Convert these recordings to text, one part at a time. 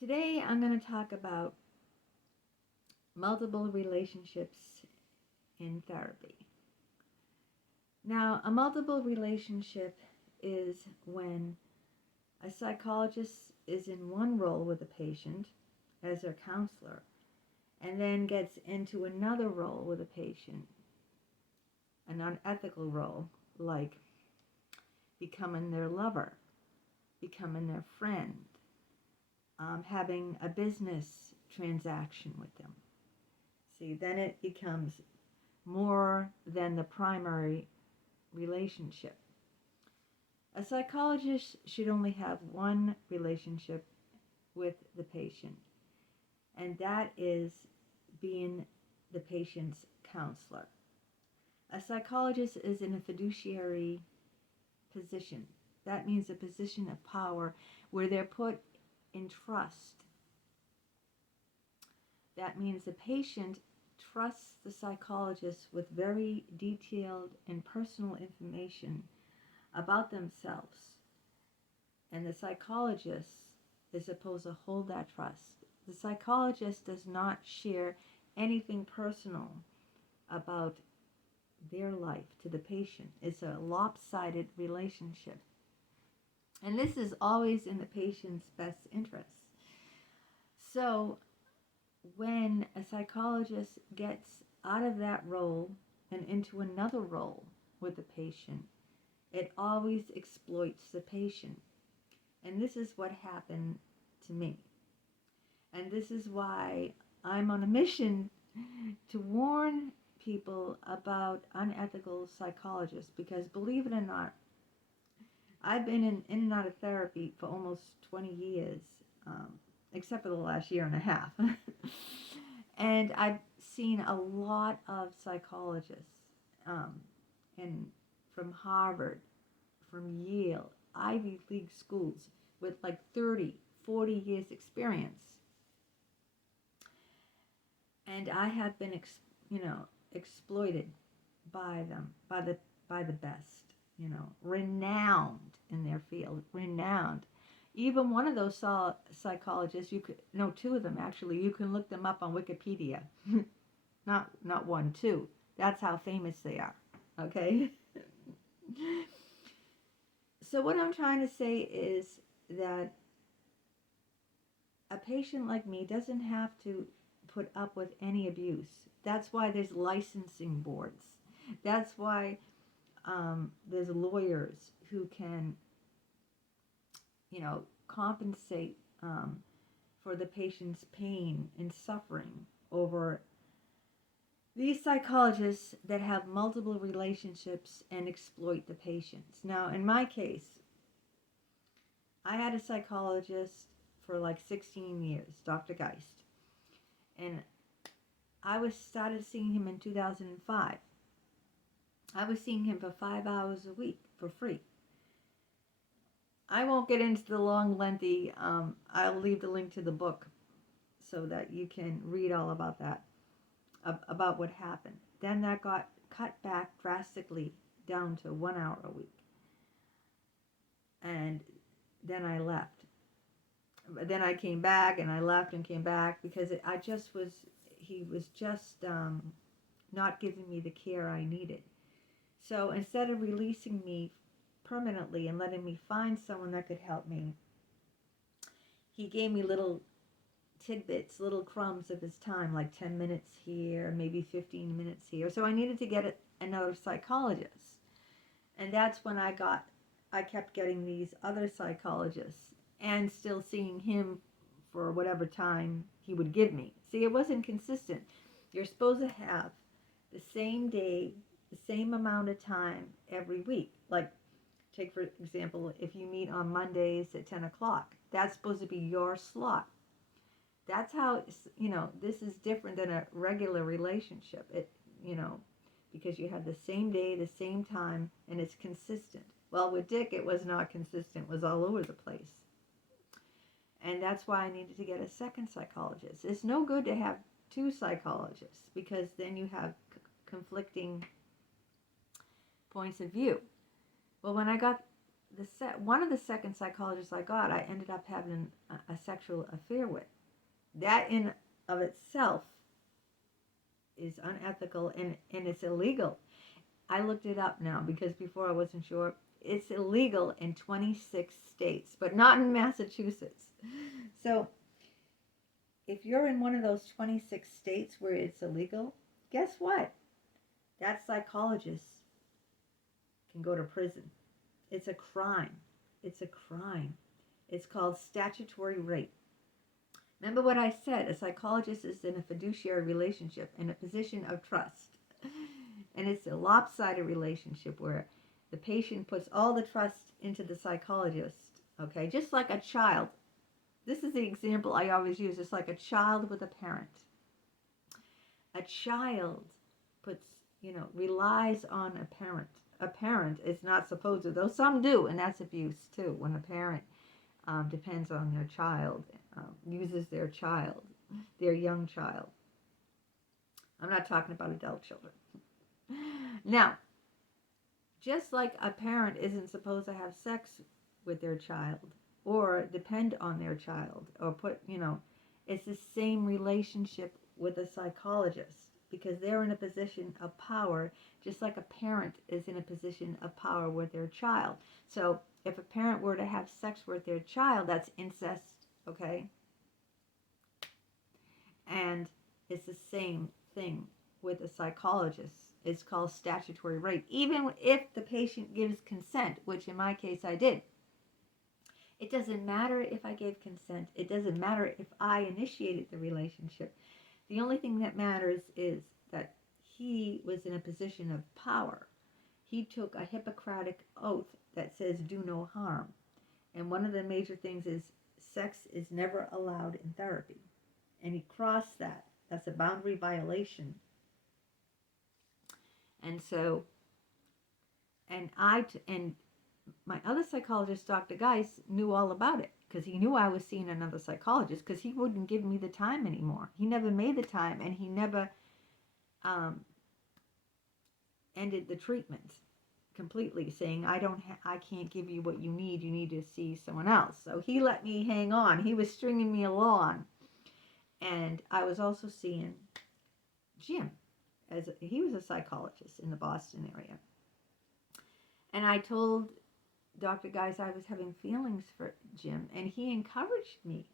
Today I'm going to talk about multiple relationships in therapy. Now, a multiple relationship is when a psychologist is in one role with a patient as their counselor and then gets into another role with a patient, an unethical role like becoming their lover, becoming their friend, having a business transaction with them. See, then it becomes more than the primary relationship. A psychologist should only have one relationship with the patient, and that is being the patient's counselor. A psychologist is in a fiduciary position. That means a position of power where they're put in trust. That means the patient trusts the psychologist with very detailed and personal information about themselves. And the psychologist is supposed to hold that trust. The psychologist does not share anything personal about their life to the patient. It's a lopsided relationship. And this is always in the patient's best interest. So when a psychologist gets out of that role and into another role with the patient, it always exploits the patient. And this is what happened to me. And this is why I'm on a mission to warn people about unethical psychologists, because believe it or not, I've been in and out of therapy for almost 20 years, except for the last year and a half. And I've seen a lot of psychologists, and from Harvard, from Yale, Ivy League schools with like 30, 40 years experience. And I have been, exploited by them, by the best, renowned in their field, renowned. Even one of those psychologists, you could, no, two of them actually, you can look them up on Wikipedia. not one, two. That's how famous they are. Okay? So what I'm trying to say is that a patient like me doesn't have to put up with any abuse. That's why there's licensing boards. That's why there's lawyers who can, compensate for the patient's pain and suffering over these psychologists that have multiple relationships and exploit the patients. Now, in my case, I had a psychologist for like 16 years, Dr. Geist. And I started seeing him in 2005. I was seeing him for 5 hours a week for free. I won't get into the long, lengthy, I'll leave the link to the book so that you can read all about that, about what happened. Then that got cut back drastically down to 1 hour a week. And then I left. Then I came back and I left and came back because he was just not giving me the care I needed. So instead of releasing me permanently and letting me find someone that could help me, he gave me little tidbits, little crumbs of his time, like 10 minutes here, maybe 15 minutes here. So I needed to get another psychologist. And that's when I kept getting these other psychologists and still seeing him for whatever time he would give me. See, it wasn't consistent. You're supposed to have the same day, the same amount of time every week. Like, take for example, if you meet on Mondays at 10 o'clock, that's supposed to be your slot. That's how, this is different than a regular relationship. Because you have the same day, the same time, and it's consistent. Well, with Dick, it was not consistent. It was all over the place. And that's why I needed to get a second psychologist. It's no good to have two psychologists because then you have conflicting points of view. Well, when I got one of the second psychologists I got, I ended up having a sexual affair with. That in of itself is unethical and it's illegal. I looked it up now because before I wasn't sure. It's illegal in 26 states, but not in Massachusetts. So if you're in one of those 26 states where it's illegal, guess what? That psychologist can go to prison. It's a crime. It's a crime. It's called statutory rape. Remember what I said, a psychologist is in a fiduciary relationship, in a position of trust. And it's a lopsided relationship where the patient puts all the trust into the psychologist, okay? Just like a child. This is the example I always use. It's like a child with a parent. A child puts, relies on a parent. A parent is not supposed to, though some do, and that's abuse too, when a parent depends on their child, uses their child, their young child. I'm not talking about adult children. Now, just like a parent isn't supposed to have sex with their child or depend on their child or it's the same relationship with a psychologist because they're in a position of power just like a parent is in a position of power with their child. So if a parent were to have sex with their child, that's incest, okay? And it's the same thing with a psychologist. It's called statutory rape. Even if the patient gives consent, which in my case I did. It doesn't matter if I gave consent. It doesn't matter if I initiated the relationship. The only thing that matters is that he was in a position of power. He took a Hippocratic oath that says do no harm. And one of the major things is sex is never allowed in therapy. And he crossed that. That's a boundary violation. And so, and my other psychologist, Dr. Geis, knew all about it because he knew I was seeing another psychologist because he wouldn't give me the time anymore. He never made the time and he never ended the treatment completely, saying I can't give you what you need to see someone else. So he let me hang on. He was stringing me along. And I was also seeing Jim, he was a psychologist in the Boston area. And I told Dr. Geis I was having feelings for Jim, and he encouraged me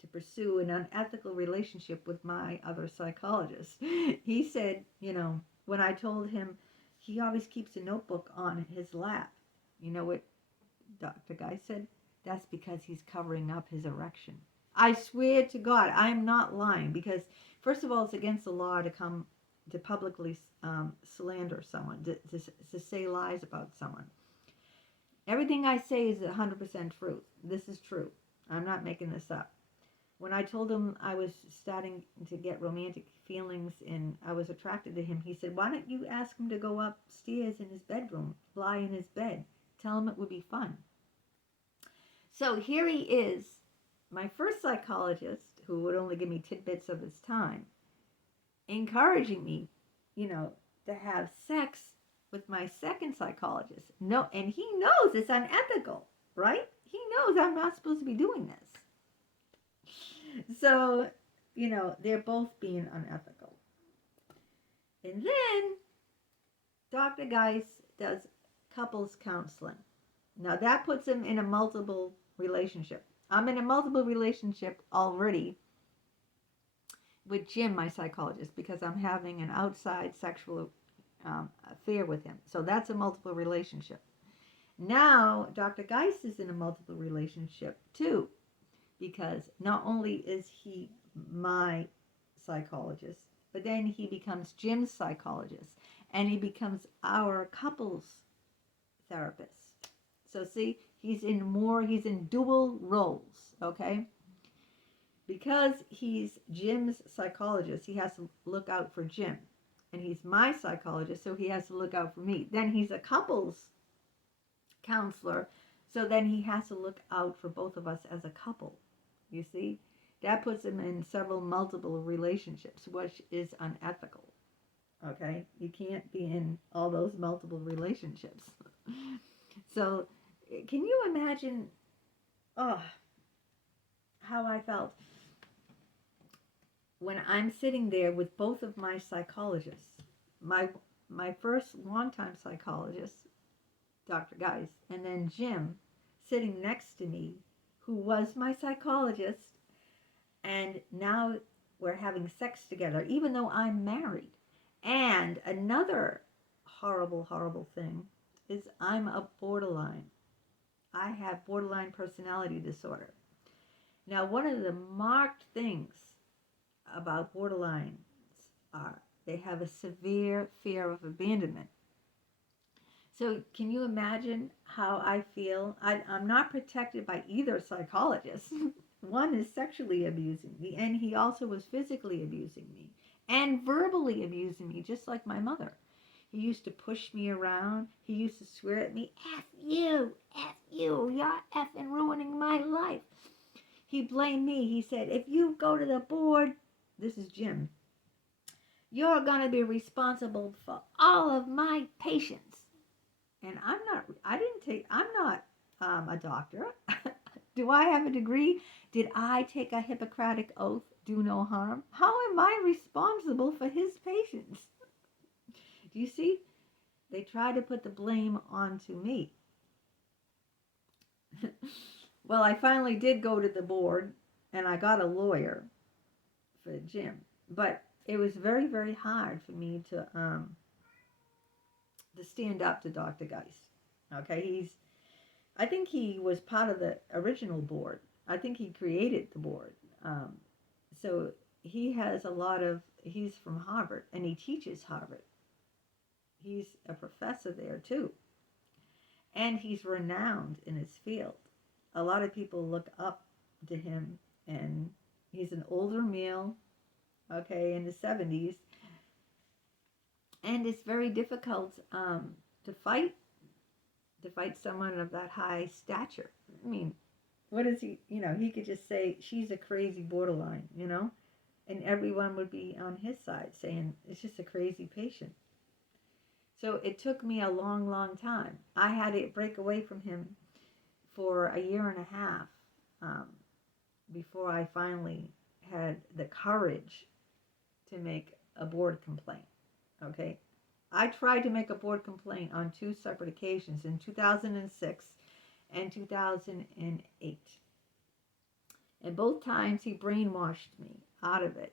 to pursue an unethical relationship with my other psychologist. He said, when I told him, he always keeps a notebook on his lap. You know what Dr. Geis said? That's because he's covering up his erection. I swear to God, I'm not lying, because first of all, it's against the law to publicly slander someone, to say lies about someone. Everything I say is 100% truth. This is true. I'm not making this up. When I told him I was starting to get romantic feelings and I was attracted to him, he said, why don't you ask him to go upstairs in his bedroom, lie in his bed, tell him it would be fun. So here he is, my first psychologist, who would only give me tidbits of his time, encouraging me, to have sex with my second psychologist. No, and he knows it's unethical, right? He knows I'm not supposed to be doing this. So, they're both being unethical. And then Dr. Geis does couples counseling. Now that puts him in a multiple relationship. I'm in a multiple relationship already with Jim, my psychologist, because I'm having an outside sexual affair with him. So that's a multiple relationship. Now, Dr. Geis is in a multiple relationship too, because not only is he my psychologist, but then he becomes Jim's psychologist, and he becomes our couples therapist. So see, he's in dual roles, okay? Because he's Jim's psychologist, he has to look out for Jim. And he's my psychologist, so he has to look out for me. Then he's a couples counselor, so then he has to look out for both of us as a couple. You see? That puts him in multiple relationships, which is unethical. Okay? You can't be in all those multiple relationships. So can you imagine, oh, how I felt when I'm sitting there with both of my psychologists, my my first longtime psychologist, Dr. Geis, and then Jim sitting next to me, who was my psychologist, and now we're having sex together, even though I'm married. And another horrible, horrible thing is I'm a borderline. I have borderline personality disorder. Now, one of the marked things about borderlines are they have a severe fear of abandonment. So, can you imagine how I feel? I'm not protected by either psychologist. One is sexually abusing me, and he also was physically abusing me and verbally abusing me, just like my mother. He used to push me around. He used to swear at me, F you, you're effing ruining my life. He blamed me. He said, if you go to the board, this is Jim, you're going to be responsible for all of my patients. And I'm not a doctor. Do I have a degree? Did I take a Hippocratic oath, do no harm? How am I responsible for his patients? Do you see? They try to put the blame onto me. Well, I finally did go to the board, and I got a lawyer for Jim. But it was very, very hard for me to stand up to Dr. Geis. Okay, I think he was part of the original board. I think he created the board. So he's from Harvard, and he teaches Harvard. He's a professor there too. And he's renowned in his field. A lot of people look up to him, and he's an older male, okay, in the 70s. And it's very difficult to fight someone of that high stature. I mean, what is he, he could just say, she's a crazy borderline, and everyone would be on his side saying, it's just a crazy patient. So it took me a long, long time. I had to break away from him for a year and a half before I finally had the courage to make a board complaint. Okay, I tried to make a board complaint on 2 separate occasions, in 2006 and 2008. And both times he brainwashed me out of it.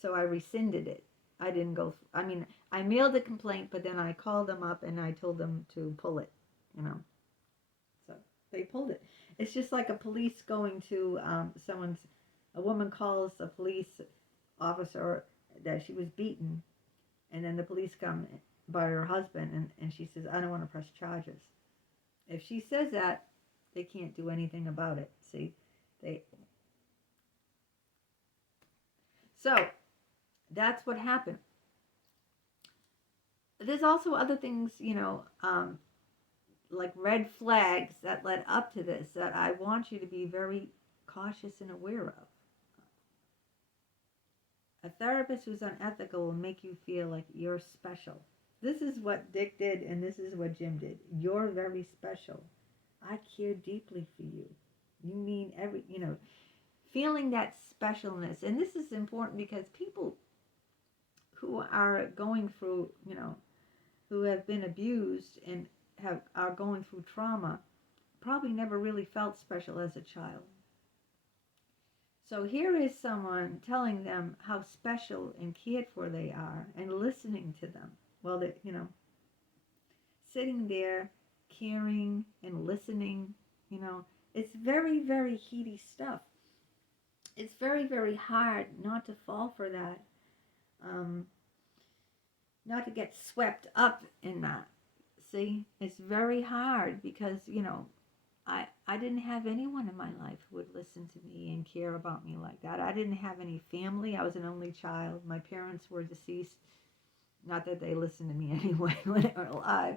So I rescinded it. I didn't go, I mailed the complaint, but then I called them up and I told them to pull it, So they pulled it. It's just like a police going to a woman calls a police officer that she was beaten, and then the police come by her husband, and she says, I don't want to press charges. If she says that, they can't do anything about it. See, so that's what happened. There's also other things, like red flags that led up to this that I want you to be very cautious and aware of. A therapist who's unethical will make you feel like you're special. This is what Dick did, and this is what Jim did. You're very special. I care deeply for you. You mean feeling that specialness. And this is important because people who are going through, who have been abused and are going through trauma, probably never really felt special as a child. So here is someone telling them how special and cared for they are, and listening to them while they're, sitting there, caring and listening. It's very, very heady stuff. It's very, very hard not to fall for that, not to get swept up in that. See, it's very hard because, I didn't have anyone in my life who would listen to me and care about me like that. I didn't have any family. I was an only child. My parents were deceased. Not that they listened to me anyway when they were alive.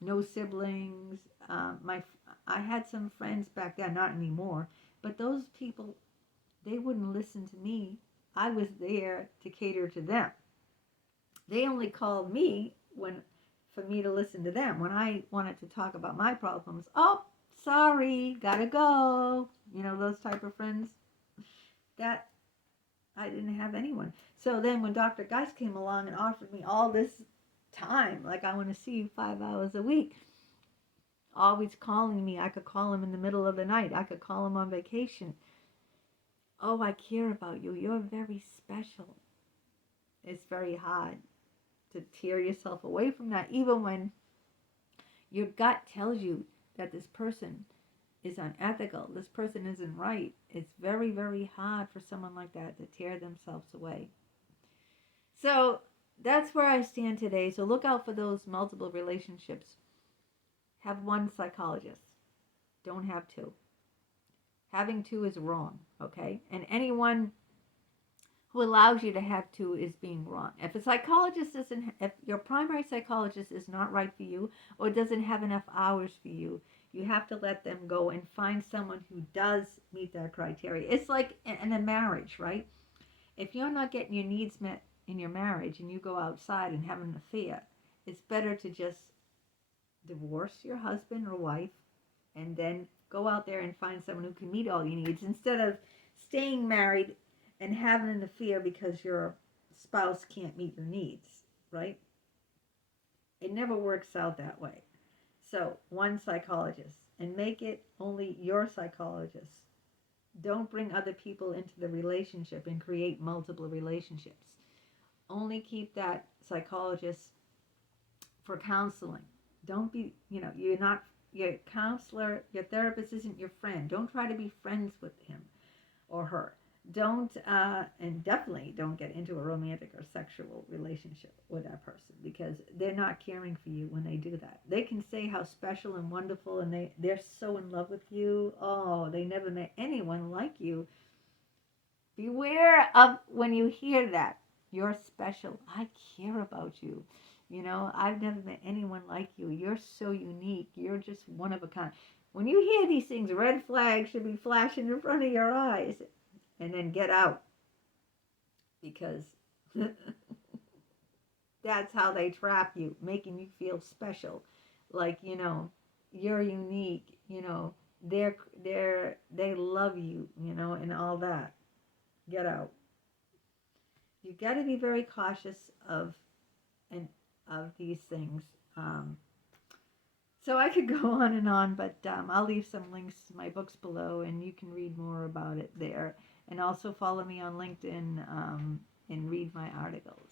No siblings. I had some friends back then, not anymore. But those people, they wouldn't listen to me. I was there to cater to them. They only called me for me to listen to them. When I wanted to talk about my problems, Sorry, gotta go. You know, those type of friends. That I didn't have anyone. So then when Dr. Geist came along and offered me all this time, like I want to see you 5 hours a week, always calling me. I could call him in the middle of the night. I could call him on vacation. Oh, I care about you. You're very special. It's very hard to tear yourself away from that, even when your gut tells you that this person is unethical, this person isn't right. It's very, very hard for someone like that to tear themselves away. So that's where I stand today. So look out for those multiple relationships. Have one psychologist, don't have two. Having two is wrong, okay? And anyone who allows you to have two is being wrong. If a psychologist isn't, if your primary psychologist is not right for you or doesn't have enough hours for you, you have to let them go and find someone who does meet that criteria. It's like in a marriage, right? If you're not getting your needs met in your marriage and you go outside and have an affair, it's better to just divorce your husband or wife and then go out there and find someone who can meet all your needs instead of staying married and having an affair because your spouse can't meet your needs, right? It never works out that way. So, one psychologist and make it only your psychologist. Don't bring other people into the relationship and create multiple relationships. Only keep that psychologist for counseling. Don't be, you're not your counselor, your therapist isn't your friend. Don't try to be friends with him or her. Don't, and definitely don't get into a romantic or sexual relationship with that person because they're not caring for you when they do that. They can say how special and wonderful and they're so in love with you. Oh, they never met anyone like you. Beware of when you hear that. You're special. I care about you. I've never met anyone like you. You're so unique. You're just one of a kind. When you hear these things, red flags should be flashing in front of your eyes. And then get out. Because that's how they trap you, making you feel special. Like, you're unique, they love you, and all that. Get out. You got to be very cautious and of these things. Um, so I could go on and on, but I'll leave some links to my books below, and you can read more about it there. And also follow me on LinkedIn and read my articles.